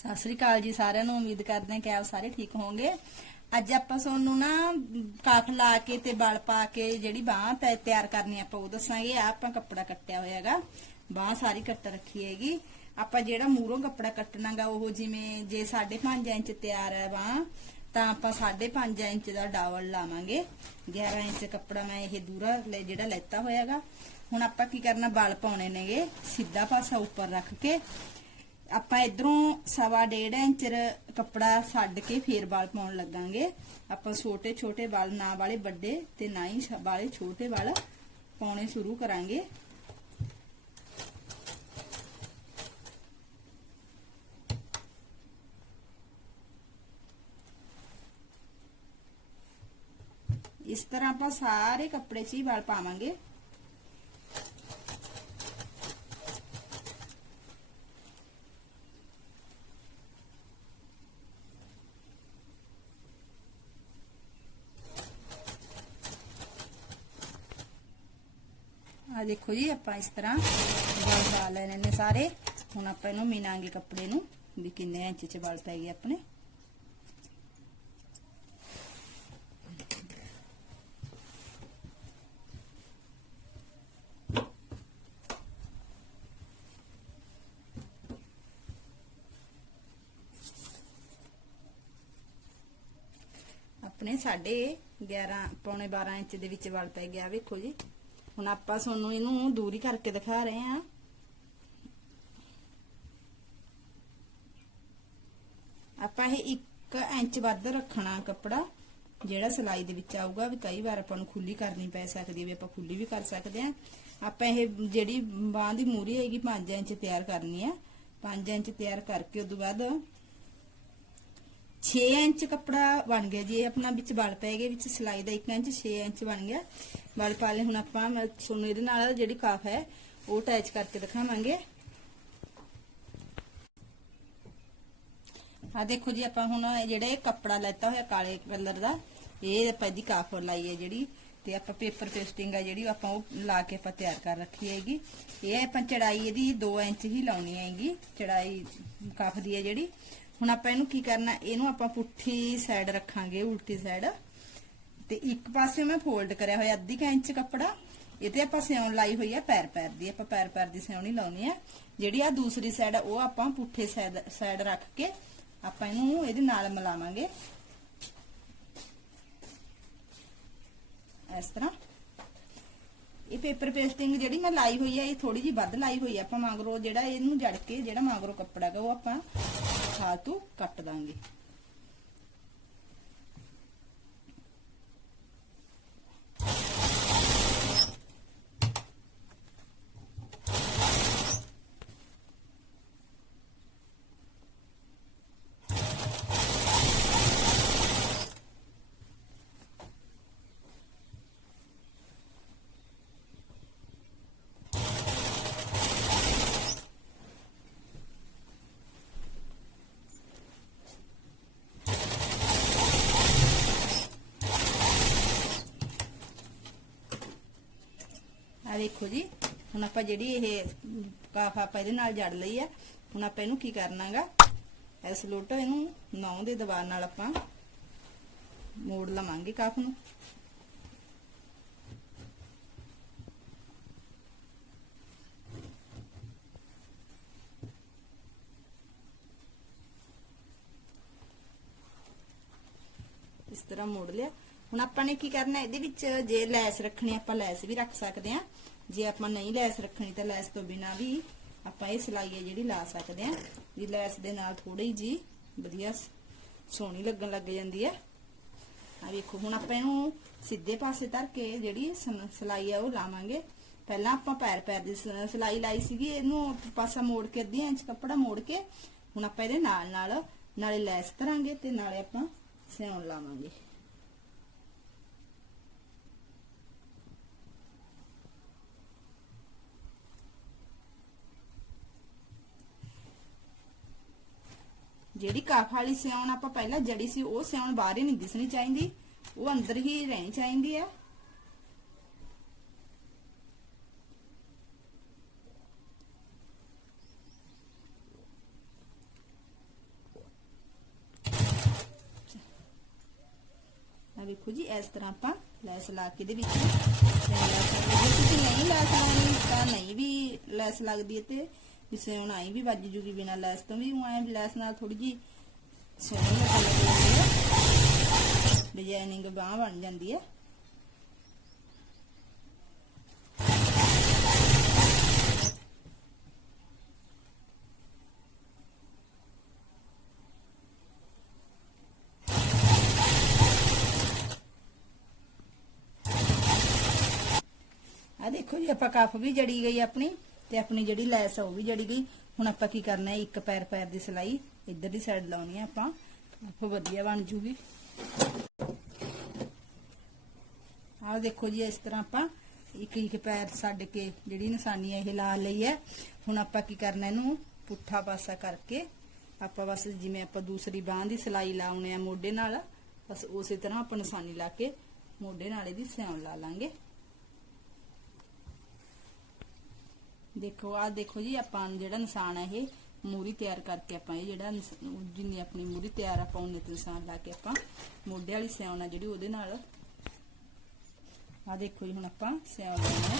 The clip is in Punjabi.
ਸਤਿ ਸ੍ਰੀ ਅਕਾਲ ਜੀ ਸਾਰਿਆਂ ਨੂੰ, ਉਮੀਦ ਕਰਦੇ ਹਾਂ ਕਿ ਆਪ ਸਾਰੇ ਠੀਕ ਹੋਵੋਗੇ। ਅੱਜ ਆਪਾਂ ਤੁਹਾਨੂੰ ਨਾ ਕਾਖ ਲਾ ਕੇ ਤੇ ਬਲ ਪਾ ਕੇ ਜਿਹੜੀ ਬਾਹ ਤਿਆਰ ਕਰਨੀ ਆਪਾਂ ਉਹ ਦੱਸਾਂਗੇ। ਆ ਆਪਾਂ ਕੱਪੜਾ ਕੱਟਿਆ ਹੋਇਆ ਹੈਗਾ। ਬਾਹ ਸਾਰੀ ਕੱਟ ਰੱਖੀ ਹੈਗੀ। ਆਪਾਂ ਜਿਹੜਾ ਮੂਰੋਂ ਕੱਪੜਾ ਕੱਟਣਾਗਾ, ਉਹ ਜਿਵੇਂ ਜੇ 5.5 ਇੰਚ ਤਿਆਰ ਹੈ ਬਾਹ, ਤਾਂ ਆਪਾਂ 5.5 ਇੰਚ ਦਾ ਡਾਵਲ ਲਾਵਾਂਗੇ। 11 ਇੰਚ ਕੱਪੜਾ ਮੈਂ ਇਹ ਦੂਰਾ ਜਿਹੜਾ ਲੈਤਾ ਹੋਇਆਗਾ। ਹੁਣ ਆਪਾਂ ਕੀ ਕਰਨਾ, ਬਲ ਪਾਉਣੇ ਨੇਗੇ। ਸਿੱਧਾ ਪਾਸਾ ਉੱਪਰ ਰੱਖ ਕੇ ਆਪਾਂ ਇਧਰੋਂ ਸਵਾ ਡੇਢ ਇੰਚ ਕੱਪੜਾ ਛੱਡ ਕੇ ਫੇਰ ਵਾਲ ਪਾਉਣ ਲੱਗਾਂਗੇ। ਆਪਾਂ ਛੋਟੇ ਛੋਟੇ ਵਾਲ ਨਾ ਵਾਲੇ ਵੱਡੇ ਤੇ ਨਾ ਹੀ ਵਾਲੇ ਛੋਟੇ ਵਾਲ ਪਾਉਣੇ ਸ਼ੁਰੂ ਕਰਾਂਗੇ। ਇਸ ਤਰ੍ਹਾਂ ਆਪਾਂ ਸਾਰੇ ਕੱਪੜੇ 'ਚ ਹੀ ਵਾਲ ਪਾਵਾਂਗੇ। ਆ ਦੇਖੋ ਜੀ, ਆਪਾਂ ਇਸ ਤਰ੍ਹਾਂ ਵਾਲ ਪਾ ਲੈਣੇ ਨੇ ਸਾਰੇ। ਹੁਣ ਆਪਾਂ ਇਹਨੂੰ ਮਿਨਾਂਗੇ ਕੱਪੜੇ ਨੂੰ, ਵੀ ਕਿੰਨੇ ਇੰਚ ਚ ਵਾਲ ਪੈ ਗਏ ਆਪਣੇ। ਆਪਣੇ ਸਾਡੇ 11 ਪੌਣੇ 12 ਇੰਚ ਦੇ ਵਿੱਚ ਵਾਲ ਪੈ ਗਿਆ, ਵੇਖੋ ਜੀ। ਹੁਣ ਆਪਾਂ ਤੁਹਾਨੂੰ ਇਹਨੂੰ ਦੂਰੀ ਕਰਕੇ ਦਿਖਾ ਰਹੇ ਹਾਂ। ਆਪਾਂ ਇਹ 1 ਇੰਚ ਵੱਧ ਰੱਖਣਾ ਕੱਪੜਾ, ਜਿਹੜਾ ਸਿਲਾਈ ਦੇ ਵਿੱਚ ਆਊਗਾ ਵੀ ਕਈ ਵਾਰ ਆਪਾਂ ਨੂੰ ਖੁੱਲੀ ਕਰਨੀ ਪੈ ਸਕਦੀ ਹੈ ਵੀ ਆਪਾਂ ਖੁੱਲੀ ਵੀ ਕਰ ਸਕਦੇ ਆ ਆਪਾਂ ਇਹ ਜਿਹੜੀ ਬਾਹ ਦੀ ਮੂਰੀ ਹੈਗੀ 5 ਇੰਚ ਤਿਆਰ ਕਰਨੀ ਆ 5 ਇੰਚ ਤਿਆਰ ਕਰਕੇ ਉਦੋਂ ਬਾਅਦ 6 ਇੰਚ ਕੱਪੜਾ ਬਣ ਗਿਆ ਜੀ, ਇਹ ਆਪਣਾ ਵਿੱਚ ਵਲ ਪੈ ਗਏ ਵਿੱਚ ਸਿਲਾਈ ਦਾ 1 ਇੰਚ 6 ਇੰਚ ਬਣ ਗਿਆ। ਵਲ ਪਾ ਲਏ, ਹੁਣ ਆਪਾਂ ਤੁਹਾਨੂੰ ਇਹਦੇ ਨਾਲ ਜਿਹੜੀ ਕਾਫ ਹੈ, ਉਹ ਅਟੈਚ ਕਰਕੇ ਦਿਖਾਵਾਂਗੇ। ਆ ਦੇਖੋ ਜੀ, ਆਪਾਂ ਹੁਣ ਜਿਹੜੇ ਕੱਪੜਾ ਲੈਤਾ ਹੋਇਆ ਕਾਲੇ ਕਲਰ ਦਾ, ਇਹ ਆਪਾਂ ਇਹਦੀ ਕਾਫ ਲਾਈ ਹੈ ਜਿਹੜੀ, ਤੇ ਆਪਾਂ ਪੇਪਰ ਪੇਸਟਿੰਗ ਆ ਜਿਹੜੀ ਆਪਾਂ ਉਹ ਲਾ ਕੇ ਆਪਾਂ ਤਿਆਰ ਕਰ ਰੱਖੀ ਹੈਗੀ। ਇਹ ਆਪਾਂ ਚੜਾਈ ਇਹਦੀ 2 ਇੰਚ ਹੀ ਲਾਉਣੀ ਹੈਗੀ, ਚੜਾਈ ਕਾਫ ਦੀ ਹੈ ਜਿਹੜੀ। ਹੁਣ ਆਪਾਂ ਇਹਨੂੰ ਕੀ ਕਰਨਾ, ਇਹਨੂੰ ਆਪਾਂ ਪੁੱਠੀ ਸਾਈਡ ਰੱਖਾਂਗੇ, ਉਲਟੀ ਸਾਈਡ ਤੇ ਇੱਕ ਪਾਸੇ ਮੈਂ ਫੋਲਡ ਕਰਿਆ ਹੋਇਆ, ਅੱਧੀ ਇੰਚ ਕੱਪੜਾ। ਇਹ ਆਪਾਂ ਸਿਉਣ ਲਾਈ ਹੋਈ ਆ ਪੈਰ ਪੈਰ ਦੀ, ਆਪਾਂ ਪੈਰ ਪੈਰ ਦੀ ਸਿਉਣੀ ਲਾਉਣੀ ਆ। ਜਿਹੜੀ ਆ ਦੂਸਰੀ ਸਾਈਡ ਉਹ ਆਪਾਂ ਪੁੱਠੇ ਸਾਈਡ ਰੱਖ ਕੇ ਆਪਾਂ ਇਹਨੂੰ ਇਹਦੇ ਨਾਲ ਮਿਲਾਵਾਂਗੇ। ਇਸ ਤਰ੍ਹਾਂ। ਇਹ ਪੇਪਰ ਪੇਸਟਿੰਗ ਜਿਹੜੀ ਮੈਂ ਲਾਈ ਹੋਈ ਆ, ਇਹ ਥੋੜੀ ਜੀ ਵੱਧ ਲਾਈ ਹੋਈ ਹੈ ਆਪਾਂ ਮੰਗਰੋ ਜਿਹੜਾ ਇਹਨੂੰ ਜੜ ਕੇ, ਜਿਹੜਾ ਮੰਗਰੋ ਕੱਪੜਾ ਹੈਗਾ, ਉਹ ਆਪਾਂ ਫਾਲਤੂ ਕੱਟ ਦਾਂਗੇ। ਆ ਦੇਖੋ ਜੀ, ਹੁਣ ਆਪਾਂ ਜਿਹੜੀ ਇਹ ਕਾਫ ਆਪਾਂ ਇਹਦੇ ਨਾਲ ਜੜ ਲਈ ਆ, ਹੁਣ ਆਪਾਂ ਇਹਨੂੰ ਕੀ ਕਰਨਾਗਾ? ਇਸ ਲੋਟੋ ਇਹਨੂੰ ਨੌ ਦੇ ਦਬਾਅ ਨਾਲ ਆਪਾਂ ਮੋੜ ਲਵਾਂਗੇ ਕਾਫ ਨੂੰ। ਇਸ ਤਰ੍ਹਾਂ ਮੋੜ ਲਿਆ। ਹੁਣ ਆਪਾਂ ਨੇ ਕੀ ਕਰਨਾ, ਇਹਦੇ ਵਿੱਚ ਜੇ ਲੈਸ ਰੱਖਣੀ, ਆਪਾਂ ਲੈਸ ਵੀ ਰੱਖ ਸਕਦੇ ਆ ਜੇ ਆਪਾਂ ਨਹੀਂ ਲੈਸ ਰੱਖਣੀ, ਤਾਂ ਲੈਸ ਤੋਂ ਬਿਨਾ ਵੀ ਆਪਾਂ ਇਹ ਸਿਲਾਈ ਹੈ ਜਿਹੜੀ ਲਾ ਸਕਦੇ ਆ ਵੀ ਲੈਸ ਦੇ ਨਾਲ ਥੋੜੀ ਜੀ ਵਧੀਆ ਸੋਹਣੀ ਲੱਗਣ ਲੱਗ ਜਾਂਦੀ ਹੈ। ਆ ਵੇਖੋ, ਹੁਣ ਆਪਾਂ ਇਹਨੂੰ ਸਿੱਧੇ ਪਾਸੇ ਧਰ ਕੇ ਜਿਹੜੀ ਸਿਲਾਈ ਆ ਉਹ ਲਾਵਾਂਗੇ। ਪਹਿਲਾਂ ਆਪਾਂ ਪੈਰ ਪੈਰ ਦੀ ਸਿਲਾਈ ਲਾਈ ਸੀਗੀ, ਇਹਨੂੰ ਪਾਸਾ ਮੋੜ ਕੇ ਅੱਧੀ ਇੰਚ ਕੱਪੜਾ ਮੋੜ ਕੇ, ਹੁਣ ਆਪਾਂ ਇਹਦੇ ਨਾਲ ਨਾਲ, ਨਾਲੇ ਲੈਸ ਧਰਾਂਗੇ ਤੇ ਨਾਲੇ ਆਪਾਂ ਸਿਉਣ ਲਾਵਾਂਗੇ। ਜਿਹੜੀ ਕਾਫ ਵਾਲੀ ਸਿਉਣ ਆਪਾਂ ਪਹਿਲਾਂ ਜੜੀ ਸੀ, ਉਹ ਸਿਉਣ ਬਾਹਰ ਹੀ ਨਹੀਂ ਦਿਸਣੀ ਚਾਹੀਦੀ। ਉਹ ਅੰਦਰ ਹੀ ਰਹਿਣੀ ਚਾਹੀਦੀ ਹੈ ਆ ਵੇਖੋ ਜੀ, ਇਸ ਤਰ੍ਹਾਂ ਆਪਾਂ ਲੈਸ ਲਾ ਕੇ ਦੇ ਵਿੱਚ। ਜੇ ਤੁਸੀਂ ਨਹੀਂ ਲੈਸ ਲਾਉਣੀ, ਤਾਂ ਨਹੀਂ ਵੀ ਲੈਸ ਲੱਗਦੀ ਤੇ ਵੀ ਸਿਉਣ ਆਈ ਵੀ ਵੱਜ ਜੂਗੀ ਬਿਨਾ ਲੈਸ ਤੋਂ ਵੀ, ਉਹ ਐ ਵੀ ਲੈਸ ਨਾਲ ਥੋੜੀ ਜੀ ਸੋਹਣੀ ਲੱਗਦੀ ਹੈ ਡਿਜ਼ਾਈਨਿੰਗ ਬਾਹ ਬਣ ਜਾਂਦੀ ਹੈ ਆ ਦੇਖੋ ਜੀ, ਆਪਾਂ ਕੱਫ ਵੀ ਜੜੀ ਗਈ ਆਪਣੀ। ਤੇ ਆਪਣੀ ਜਿਹੜੀ ਲੈਸ ਆ ਉਹ ਵੀ ਜੜੀ ਗਈ। ਹੁਣ ਆਪਾਂ ਕੀ ਕਰਨਾ ਹੈ? ਇੱਕ ਪੈਰ ਪੈਰ ਦੀ ਸਿਲਾਈ ਇੱਧਰ ਦੀ ਸਾਈਡ ਲਾਉਣੀ ਹੈ ਆਪਾਂ। ਕੱਫ ਵਧੀਆ ਬਣ ਜੂਗੀ। ਆਹ ਦੇਖੋ ਜੀ, ਇਸ ਤਰ੍ਹਾਂ ਆਪਾਂ ਇੱਕ ਇੱਕ ਪੈਰ ਛੱਡ ਕੇ ਜਿਹੜੀ ਨਿਸ਼ਾਨੀ ਹੈ ਇਹ ਲਾ ਲਈ ਹੈ। ਹੁਣ ਆਪਾਂ ਕੀ ਕਰਨਾ ਇਹਨੂੰ? ਪੁੱਠਾ ਪਾਸਾ ਕਰਕੇ ਆਪਾਂ ਬਸ ਜਿਵੇਂ ਆਪਾਂ ਦੂਸਰੀ ਬਾਹ ਦੀ ਸਿਲਾਈ ਲਾਉਣੇ ਆ ਮੋਢੇ ਨਾਲ, ਬਸ ਉਸੇ ਤਰ੍ਹਾਂ ਆਪਾਂ ਨਿਸ਼ਾਨੀ ਲਾ ਕੇ ਮੋਢੇ ਨਾਲ ਇਹਦੀ ਸਿਆਉਣ ਲਾ ਲਾਂਗੇ। ਦੇਖੋ ਆ ਦੇਖੋ ਜੀ, ਆਪਾਂ ਜਿਹੜਾ ਨਿਸ਼ਾਨ ਹੈ ਇਹ ਮੂਰੀ ਤਿਆਰ ਕਰਕੇ ਆਪਾਂ ਇਹ ਜਿਹੜਾ ਜਿੰਨੀ ਆਪਣੀ ਮੂਰੀ ਤਿਆਰ ਆਪਾਂ ਉਹਨੇ ਤੇ ਨਿਸ਼ਾਨ ਲਾ ਕੇ ਆਪਾਂ ਮੋਢੇ ਵਾਲੀ ਸਿਆਉਣਾ ਜਿਹੜੀ ਉਹਦੇ ਨਾਲ। ਆ ਦੇਖੋ ਜੀ, ਹੁਣ ਆਪਾਂ ਸਿਉਣ ਲੈਣਾ ਹੈ।